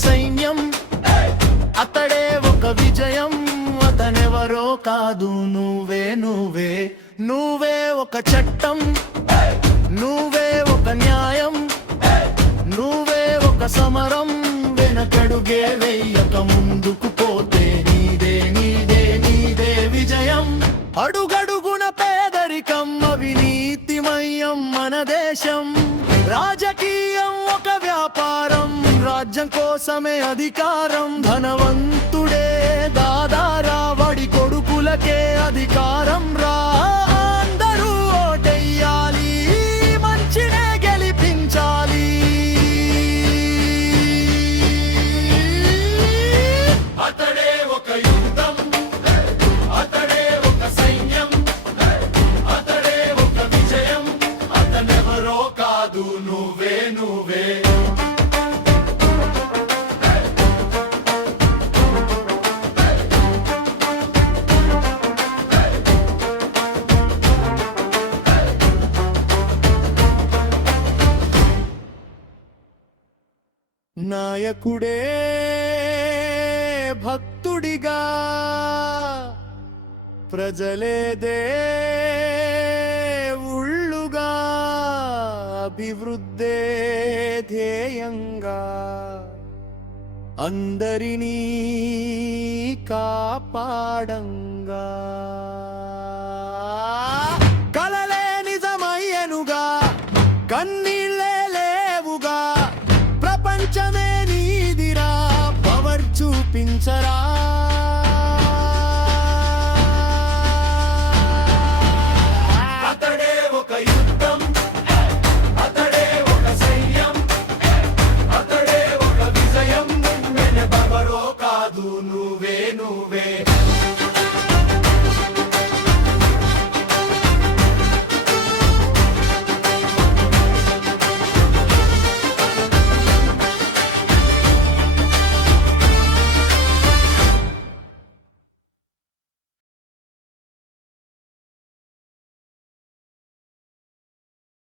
సైన్యం, అతడే ఒక విజయం. అతనెవరో కాదు, నువ్వే నువ్వే. నువ్వే ఒక చట్టం, నువ్వే ఒక న్యాయం, నువ్వే ఒక సమరం. వెనకడుగే వెయ్యక ముందుకు పోతే నీదే నీదే నీదే విజయం. అడుగడుగున పేదరికం, అవినీతిమయం మన దేశం. రాజకీయం ఒక వ్యాపారం, రాజ్యం కోసమే అధికారం. ధనవంతుడే దాదారా, వాడి కొడుకులకే అధికారం రా. అందరూ ఓటెయ్యాలి, మంచినే గెలిపించాలి. అతడే ఒక యుద్ధం, అతడే ఒక సైన్యం, అతడే ఒక విజయం. అతనెవరో కాదు, నువ్వే నువ్వే. నాయకుడే భక్తుడిగా, ప్రజలే దేవుళ్ళుగా, అభివృద్ధే ధ్యేయంగా అందరినీ కాపాడంగా. కలలే నిజమయ్యనుగా, కన్నీళ్ళే లేవుగా. ప్రపంచమే నీదిరా, పవర్ చూపించరా.